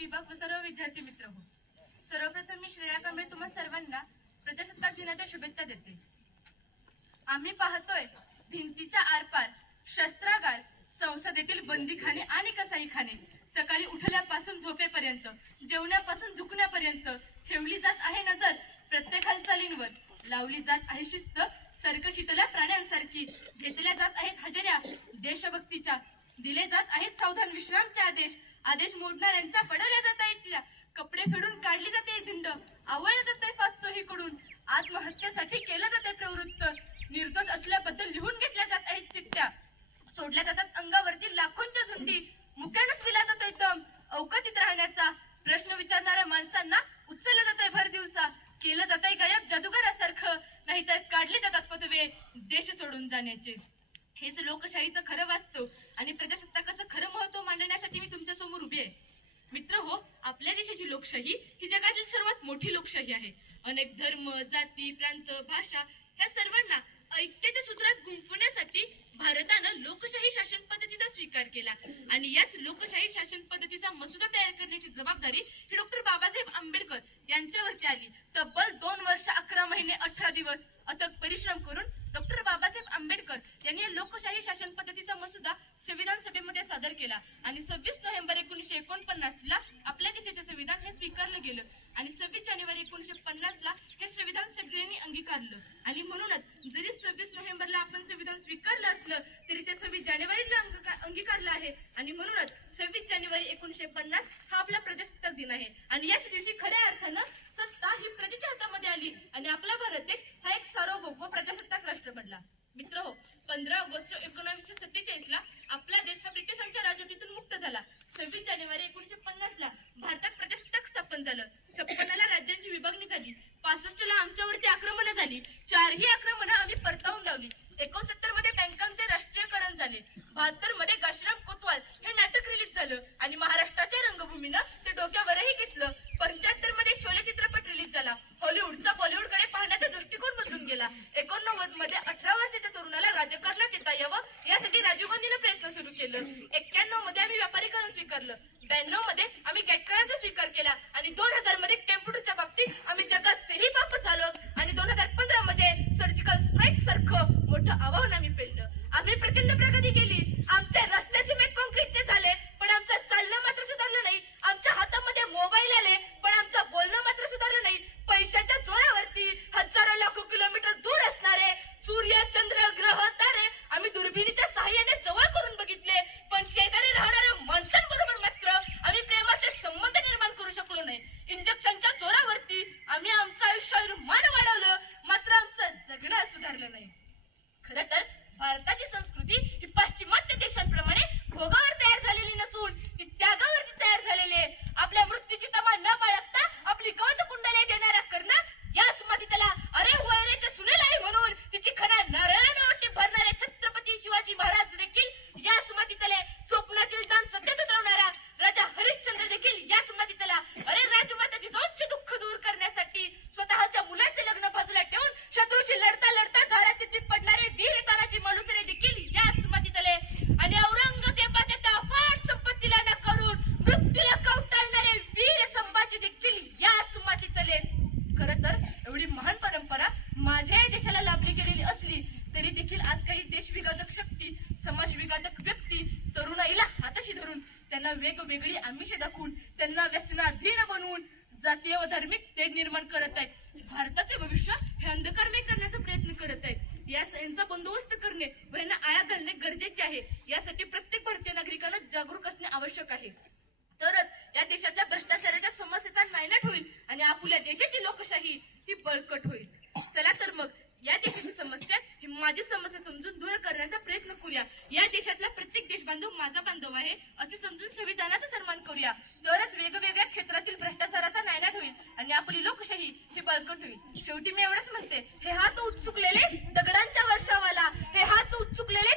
विभाग व सर्व विद्यार्थी मित्र हो. सर्वप्रथम मी श्रेया कांबळे तुम्हा सर्वांना प्रजासत्ताक दिनाच्या शुभेच्छा देते. आम्ही पाहतोय भिंतीच्या आरपार शस्त्रागार संसदेतील बंदीखाने आणि कसाईखाने सकाळी उठल्यापासून झोपेपर्यंत जेवण्यापासून झुकण्यापर्यंत ठेवली जात आहे नजर. प्रत्येक हालचालींवर लावली जात आहे शिस्त. सर्कशीतल्या प्राण्यांसारखी घेतल्या जात आहेत हजेऱ्या. देशभक्तीच्या दिले जात आहेत सावधान विश्रामचे आदेश. आदेश मोडणाऱ्यांच्या पडवल्या जात आहेत कपडे फेडून काढली जाते दिंड आवळलं जाते फास चोहीकडून. आत्महत्येसाठी केलं जात हेच लोकशाहीचं खरं वास्तव आणि प्रजासत्ताकाचं खरं महत्त्व मांडण्यासाठी मी तुमच्यासमोर उभी आहे. मित्र हो आपल्या देशाची लोकशाही ही जगातील सर्वात मोठी लोकशाही आहे. अनेक धर्म जाती प्रांत भाषा ह्या सर्वांना ऐक्याच्या सूत्रात गुंफवण्यासाठी भारतानं लोकशाही शासन पद्धतीचा स्वीकार केला. आणि याच लोकशाही शासन पद्धतीचा मसुदा तयार करण्याची जबाबदारी ही डॉक्टर बाबासाहेब आंबेडकर यांच्यावरती आली. तब्बल दोन वर्ष अकरा महिने अठरा दिवस अथक परिश्रम करून डॉक्टर बाबासाहेब आंबेडकर त्यांनी या लोकशाही शासन पद्धतीचा मसुदा संविधान सभेमध्ये सादर केला. आणि सव्वीस नोव्हेंबर एकोणीशे एकोणपन्नास ला आपल्या देशाचे संविधान हे स्वीकारलं गेलं. आणि सव्वीस जानेवारी एकोणीशे पन्नास ला हे संविधान सगळ्यांनी अंगीकारलं. आणि म्हणूनच जरी सव्वीस नोव्हेंबरला आपण संविधान स्वीकारलं असलं तरी ते सव्वीस जानेवारीला अंगीकारलं आहे. आणि म्हणूनच सव्वीस जानेवारी एकोणीशे पन्नास हा आपला प्रजासत्ताक दिन आहे. आणि याच दिवशी खऱ्या अर्थानं सत्ता ही प्रजेच्या हातामध्ये आली. आणि आपला भारत देश हा एक सार्वभौम व प्रजासत्ताक राष्ट्र बनला. मित्र हो पंधरा ऑगस्ट एकोणीसशे सत्तेचाळीस यासाठी प्रयत्न सुरू केलं. एक्क्याण्णवमध्ये आम्ही व्यापारीकरण स्वीकारलं. ब्याण्णवमध्ये आम्ही गेटकरांचा स्वीकार केला. आणि दोन हजारमध्ये कॅम्प्युटरच्या बाबतीत इंजेक्शनच्या जोरावर त्यांना वेगवेगळी आमिषे दाखवून त्यांना व्यसनाधीन बनवून जातीय व धार्मिक तेढ निर्माण करत आहेत. भारताचे भविष्य हे अंधकारमय करण्याचा प्रयत्न करत आहेत. या यांचा बंदोबस्त करणे व यांना आळा घालणे गरजेचे आहे. यासाठी प्रत्येक भारतीय नागरिकांना जागरूक असणे आवश्यक आहे. तरच या देशातल्या भ्रष्टाचाराच्या समस्येचा नायनाट होईल आणि आपल्या देशाची लोकशाही ती बळकट होईल. चला तर मग या देशाची समस्या माझी समस्या समजून दूर करण्याचा प्रयत्न करूया. या देशातला प्रत्येक देशबांधव माझा बांधव आहे असे समजून संविधानाचा सन्मान करूया. तरच वेगवेगळ्या क्षेत्रातील भ्रष्टाचाराचा नायनाट होईल आणि आपली लोकशाही ही बळकट होईल. शेवटी मी एवढंच म्हणते हे हात उत्सुकलेले दगडांच्या वर्षावाला हे हात उत्सुकलेले